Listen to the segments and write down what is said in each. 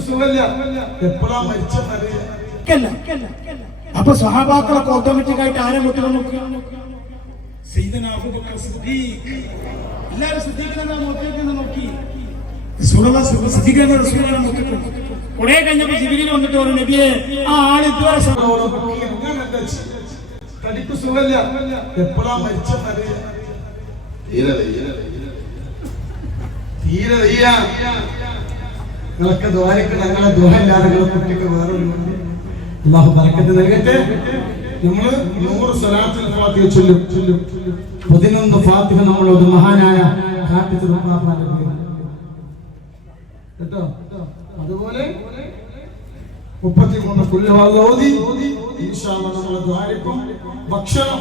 സുഖമില്ല. എപ്പോഴാ. അപ്പൊ സഹാബാക്കളൊക്കെ ഓട്ടോമാറ്റിക് ആയിട്ട് ആരെ മുട്ടുകൾ നോക്കുക എല്ലാരും നോക്കി. കുറെ കഴിഞ്ഞപ്പോ വന്നിട്ട് നബിയെ ആ ആൾ ഇതുവരെ സുഖമില്ല. എപ്പോഴാ മരിച്ചെന്നറിയാം തീരെ തീരെ വയ്യ നിങ്ങളൊക്കെ ദ്വാരക്ക് ഞങ്ങളെ നിങ്ങളെ കുട്ടിക്ക് വേറെ. അള്ളാഹു ബർക്കത്ത് നൽകട്ടെ. നമ്മൾ നൂറ് സ്വലാത്തിൽ ഫാത്തിഹ ചൊല്ലും. ചൊല്ലും പതിനൊന്ന് ഫാത്തിഹ നമ്മളോട് മഹാനായ കാട്ടിച്ച് കേട്ടോ? അതുപോലെ മുപ്പത്തി മൂന്ന് നമ്മളെ ദ്വാരക്കും ഭക്ഷണം.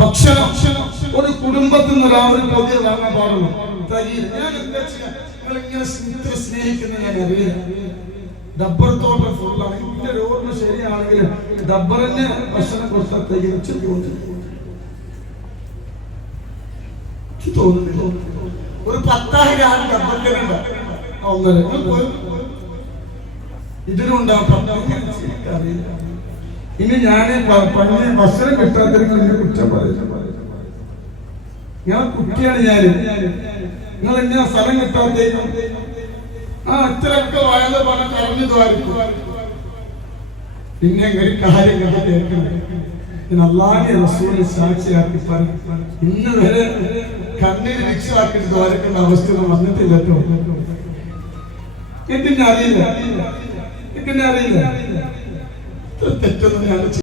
ഭക്ഷണം. ഒരു കുടുംബത്തിൽ നിന്ന് ഒരാൾ പൗതി വാങ്ങാൻ പാടുള്ളൂ. ഞാൻ സ്നേഹിക്കുന്ന ഞാൻ അറിയില്ല. ഒരു പോയി. ഇതിനുണ്ടാവും ഇനി ഞാൻ പണ്ട് ഭക്ഷണം കിട്ടാത്തതിന് വലിയ കുറ്റം പറയില്ല. ഞാൻ കുട്ടിയാണ് ഞാൻ നിങ്ങൾ എന്നാ സ്ഥലം കിട്ടാത്ത ആ അച്ഛനൊക്കെ വയല പണം കറഞ്ഞു തോരിക്കും പിന്നെ ഒരു കാര്യം കഥ കേൾക്കണം. അള്ളാഹി റസൂൽ സാക്ഷിയാക്കി പറയും ഇന്ന് വരെ കണ്ണിന് വിക്ഷാക്കി ദ്വാരക്കുന്ന അവസ്ഥ വന്നിട്ടില്ല ഇതിനെ അറിയില്ല ഇതിനെ അറിയില്ല തെറ്റൊന്നും ഞാൻ